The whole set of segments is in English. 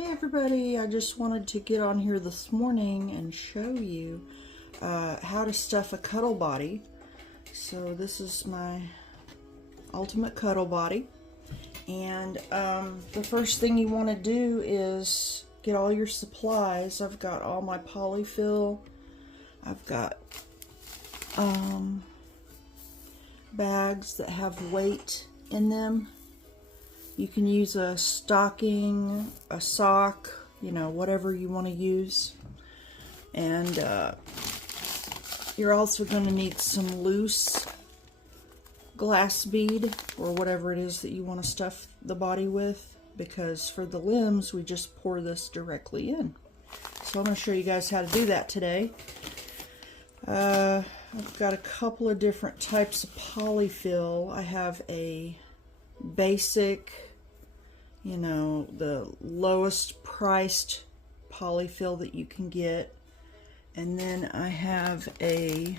Hey everybody, I just wanted to get on here this morning and show you how to stuff a Cuddle Body. So this is my ultimate Cuddle Body, and the first thing you want to do is get all your supplies. I've got all my polyfill, I've got bags that have weight in them. You can use a stocking, a sock, you know, whatever you want to use. And you're also going to need some loose glass bead or whatever it is that you want to stuff the body with, because for the limbs we just pour this directly in. So I'm going to show you guys how to do that today. I've got a couple of different types of polyfill. I have a basic, you know, the lowest priced polyfill that you can get, and then I have a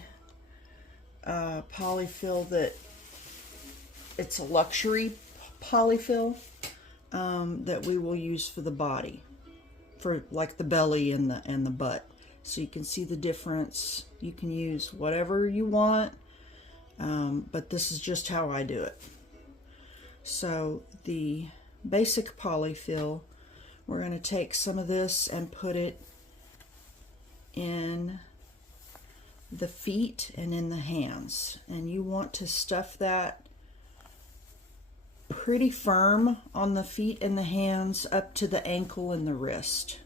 polyfill that it's a luxury polyfill that we will use for the body, for like the belly and the butt. So you can see the difference. You can use whatever you want, but this is just how I do it. So the basic polyfill, we're going to take some of this and put it in the feet and in the hands, and you want to stuff that pretty firm on the feet and the hands up to the ankle and the wrist.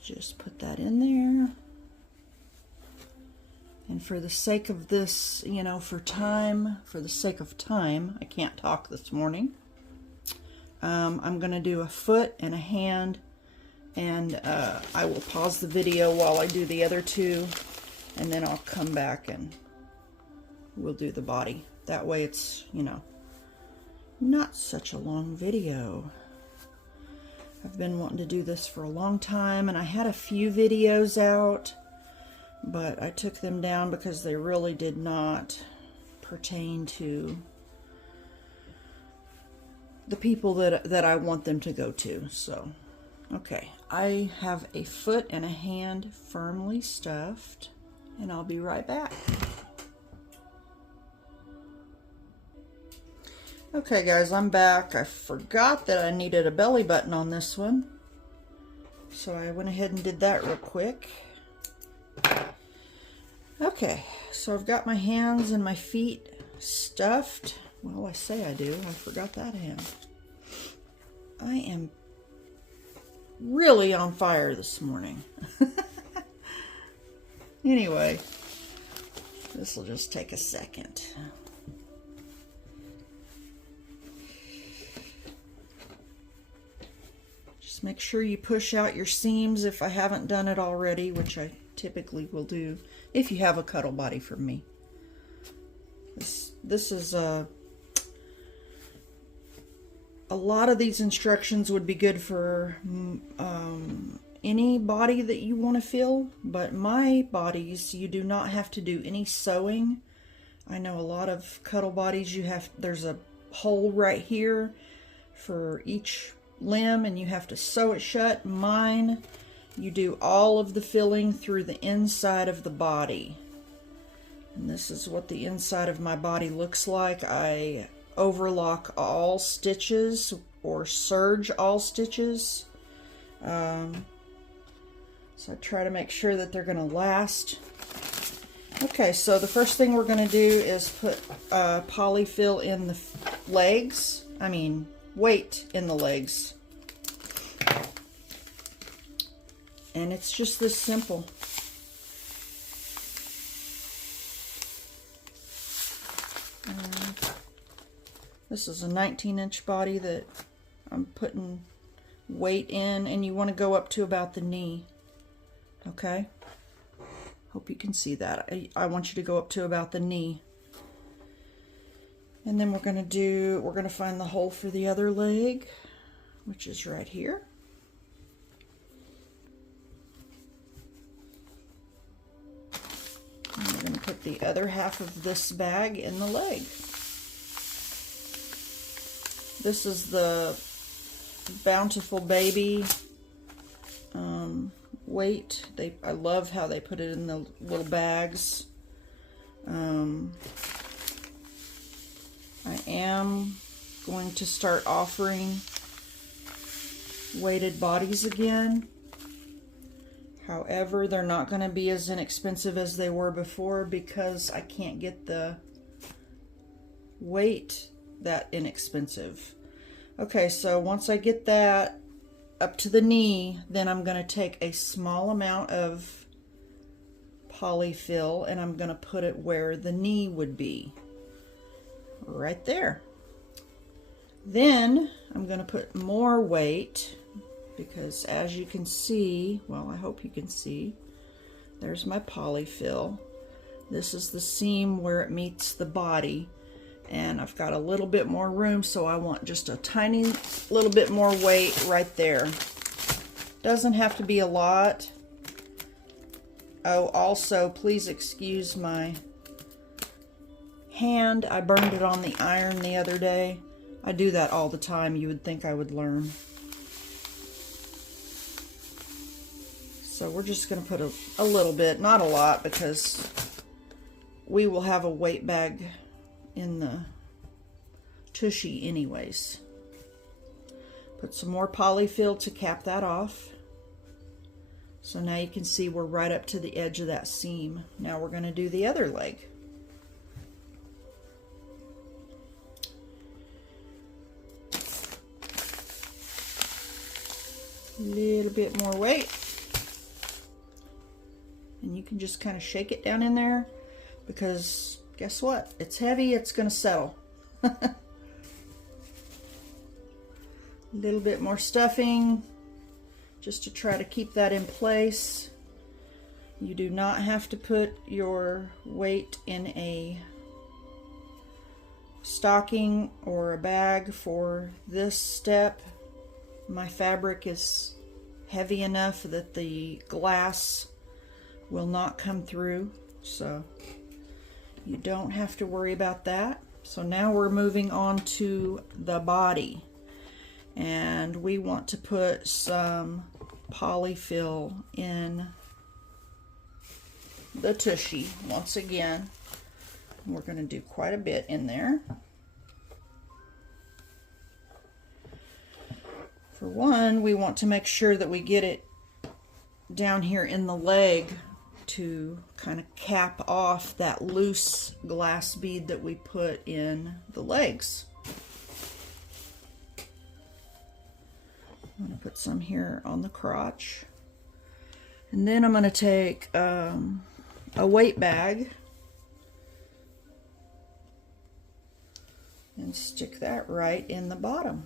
Just put that in there. And for the sake of this, you know, for the sake of time, I can't talk this morning. I'm going to do a foot and a hand, and I will pause the video while I do the other two, and then I'll come back and we'll do the body. That way it's, you know, not such a long video. I've been wanting to do this for a long time, and I had a few videos out, but I took them down because they really did not pertain to the people that I want them to go to. So, okay, I have a foot and a hand firmly stuffed, and I'll be right back. Okay guys, I'm back. I forgot that I needed a belly button on this one, so I went ahead and did that real quick. Okay, so I've got my hands and my feet stuffed. Well, I say I do. I forgot that hand. I am really on fire this morning. Anyway, this will just take a second. Just make sure you push out your seams if I haven't done it already, which I typically will do if you have a Cuddle Body from me. This is a lot of these instructions would be good for any body that you want to fill, but my bodies, you do not have to do any sewing. I know a lot of Cuddle Bodies, there's a hole right here for each limb and you have to sew it shut. Mine, you do all of the filling through the inside of the body. And this is what the inside of my body looks like. I overlock all stitches or serge all stitches. So I try to make sure that they're going to last. Okay, so the first thing we're going to do is put polyfill in the legs. I mean, weight in the legs. And it's just this simple. This is a 19-inch body that I'm putting weight in, and you want to go up to about the knee. Okay? Hope you can see that. I want you to go up to about the knee. And then we're going to find the hole for the other leg, which is right here. And we're going to put the other half of this bag in the leg. This is the Bountiful Baby weight. I love how they put it in the little bags. I am going to start offering weighted bodies again. However, they're not going to be as inexpensive as they were before because I can't get the weight that inexpensive. Okay, so once I get that up to the knee, then I'm going to take a small amount of polyfill and I'm going to put it where the knee would be. Right there. Then I'm going to put more weight because as you can see, well, I hope you can see, there's my polyfill. This is the seam where it meets the body. And I've got a little bit more room, so I want just a tiny little bit more weight right there. Doesn't have to be a lot. Oh, also, please excuse my hand. I burned it on the iron the other day. I do that all the time. You would think I would learn. So we're just going to put a little bit, not a lot, because we will have a weight bag in the tushy anyways. Put some more polyfill to cap that off. So now you can see we're right up to the edge of that seam. Now we're going to do the other leg. A little bit more weight. And you can just kind of shake it down in there because guess what? It's heavy, it's going to settle. A little bit more stuffing just to try to keep that in place. You do not have to put your weight in a stocking or a bag for this step. My fabric is heavy enough that the glass will not come through, so you don't have to worry about that. So now we're moving on to the body, and we want to put some polyfill in the tushy once again. We're going to do quite a bit in there. For one, we want to make sure that we get it down here in the leg to kind of cap off that loose glass bead that we put in the legs. I'm going to put some here on the crotch. And then I'm going to take a weight bag and stick that right in the bottom.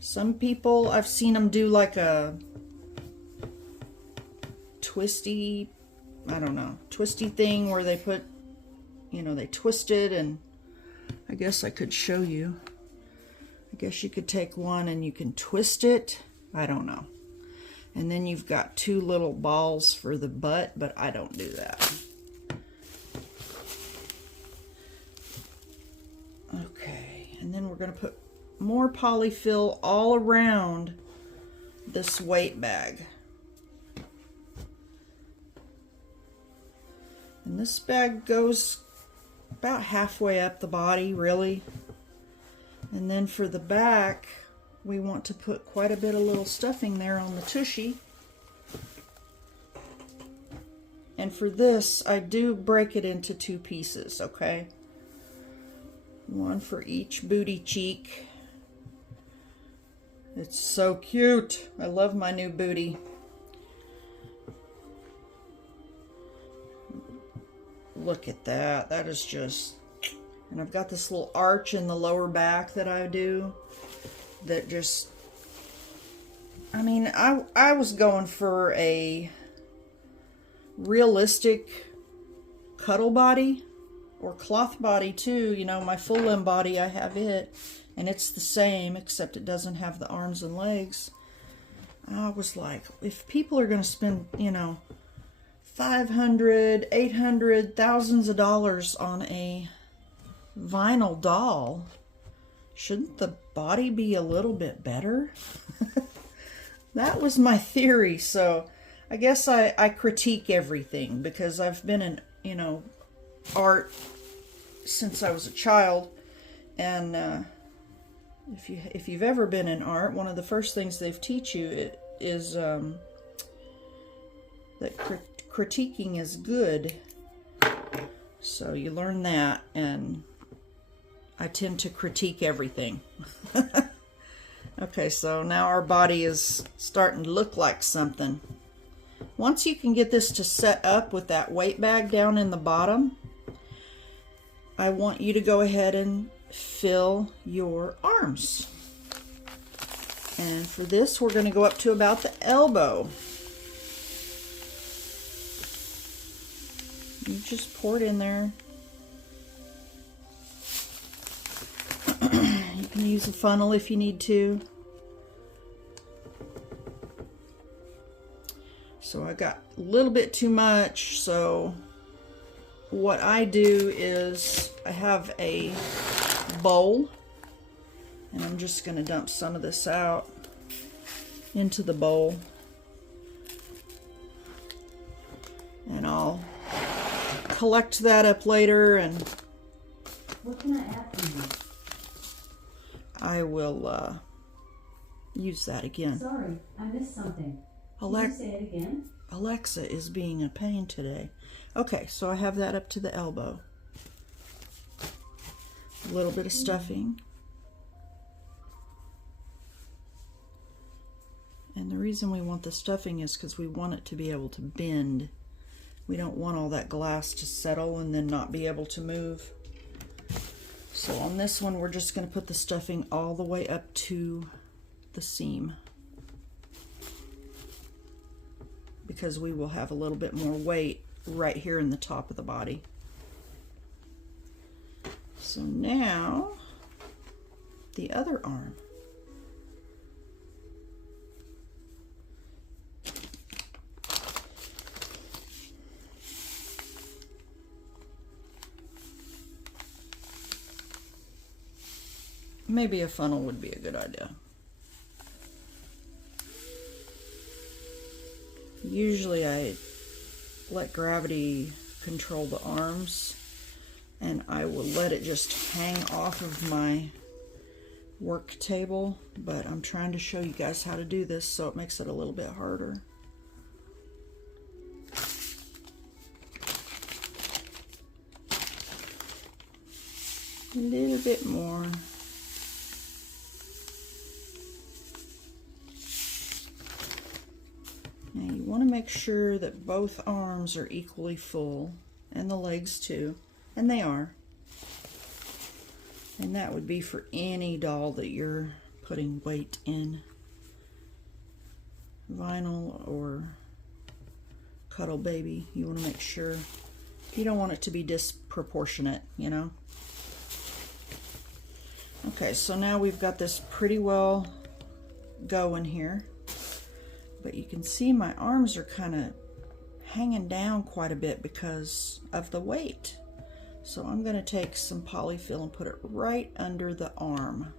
Some people, I've seen them do like a twisty, I don't know, twisty thing where they put, you know, they twist it, and I guess I could show you. I guess you could take one and you can twist it. I don't know. And then you've got two little balls for the butt, but I don't do that. Okay, and then we're going to put more polyfill all around this weight bag. And this bag goes about halfway up the body, really. And then for the back, we want to put quite a bit of little stuffing there on the tushy. And for this, I do break it into two pieces, okay? One for each booty cheek. It's so cute. I love my new booty. Look at that. That is just... And I've got this little arch in the lower back that I do that just... I mean, I was going for a realistic cuddle body or cloth body too. You know, my full limb body, I have it. And it's the same, except it doesn't have the arms and legs. I was like, if people are going to spend, you know, $500, $800, thousands of dollars on a vinyl doll. Shouldn't the body be a little bit better? That was my theory. So I guess I critique everything because I've been in, art since I was a child. And if you've ever been in art, one of the first things they teach you is that critiquing is good. So you learn that, and I tend to critique everything. Okay, so now our body is starting to look like something. Once you can get this to set up with that weight bag down in the bottom, I want you to go ahead and fill your arms. And for this, we're going to go up to about the elbow. You just pour it in there. You can use a funnel if you need to. So I got a little bit too much, so what I do is I have a bowl, and I'm just going to dump some of this out into the bowl, and I'll collect that up later. And what can I add for you? I will use that again. Sorry, I missed something. Can you say it again? Alexa is being a pain today. Okay, so I have that up to the elbow. A little bit of stuffing. And the reason we want the stuffing is because we want it to be able to bend. We don't want all that glass to settle and then not be able to move. So on this one, we're just going to put the stuffing all the way up to the seam, because we will have a little bit more weight right here in the top of the body. So now, the other arm. Maybe a funnel would be a good idea. Usually I let gravity control the arms, and I will let it just hang off of my work table, but I'm trying to show you guys how to do this, so it makes it a little bit harder. A little bit more. Now you want to make sure that both arms are equally full, and the legs too, and they are. And that would be for any doll that you're putting weight in. Vinyl or Cuddle Baby, you want to make sure. You don't want it to be disproportionate, you know. Okay, so now we've got this pretty well going here. But you can see my arms are kind of hanging down quite a bit because of the weight. So I'm going to take some polyfill and put it right under the arm.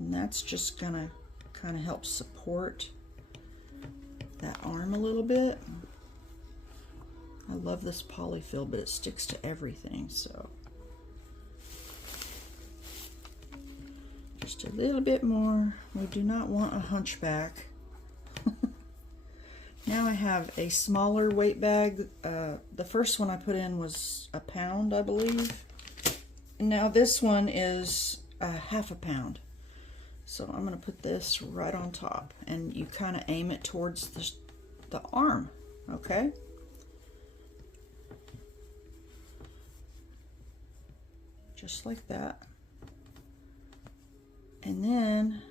And that's just going to kind of help support that arm a little bit. I love this polyfill, but it sticks to everything, so. Just a little bit more. We do not want a hunchback. Now I have a smaller weight bag. The first one I put in was a pound, I believe. And now this one is half a pound. So I'm going to put this right on top, and you kind of aim it towards the arm, okay? Just like that. And then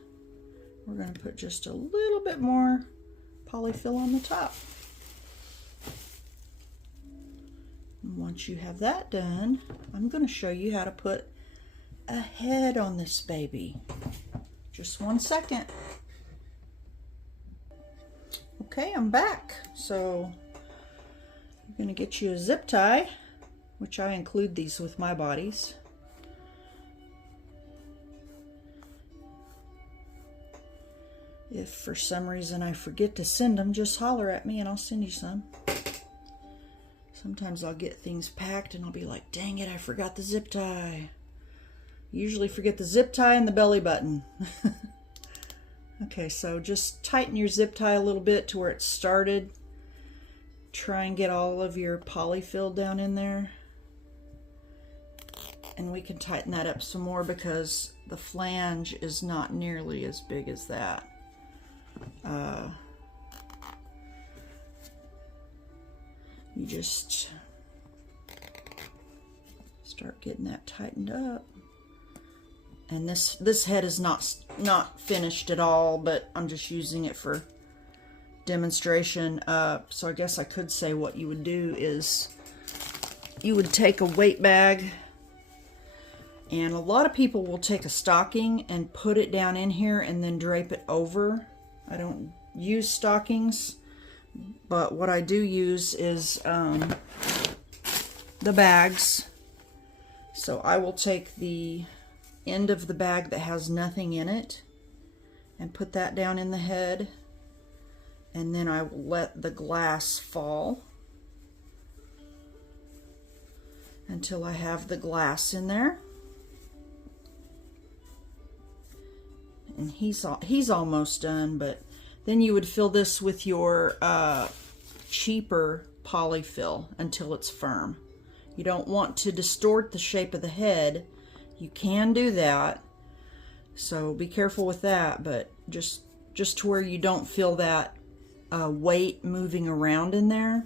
we're going to put just a little bit more polyfill on the top. And once you have that done, I'm going to show you how to put a head on this baby. Just 1 second. Okay, I'm back. So I'm gonna get you a zip tie, which I include these with my bodies. If for some reason I forget to send them, just holler at me and I'll send you some. Sometimes I'll get things packed and I'll be like, dang it, I forgot the zip tie. Usually forget the zip tie and the belly button. Okay, so just tighten your zip tie a little bit to where it started. Try and get all of your polyfill down in there. And we can tighten that up some more because the flange is not nearly as big as that. You just start getting that tightened up. And this head is not finished at all, but I'm just using it for demonstration. So I guess I could say what you would do is you would take a weight bag, and a lot of people will take a stocking and put it down in here and then drape it over. I don't use stockings, but what I do use is the bags. So I will take the end of the bag that has nothing in it and put that down in the head, and then I will let the glass fall until I have the glass in there. And he's almost done, but then you would fill this with your cheaper polyfill until it's firm. You don't want to distort the shape of the head. You can do that, so be careful with that, but just to where you don't feel that weight moving around in there,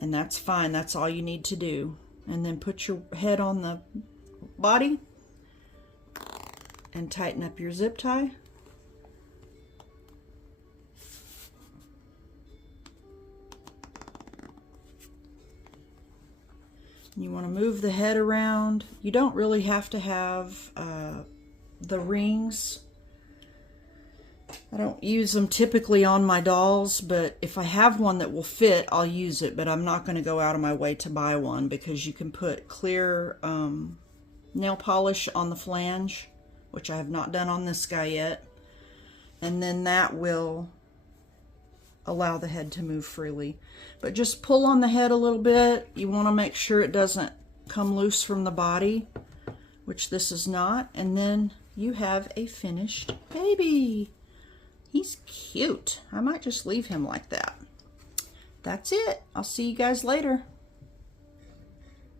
and that's fine. That's all you need to do. And then put your head on the body and tighten up your zip tie. You want to move the head around. You don't really have to have the rings. I don't use them typically on my dolls, but if I have one that will fit, I'll use it, but I'm not going to go out of my way to buy one, because you can put clear nail polish on the flange, which I have not done on this guy yet, and then that will allow the head to move freely. But just pull on the head a little bit. You want to make sure it doesn't come loose from the body, which this is not, and then you have a finished baby. He's cute. I might just leave him like that. That's it. I'll see you guys later.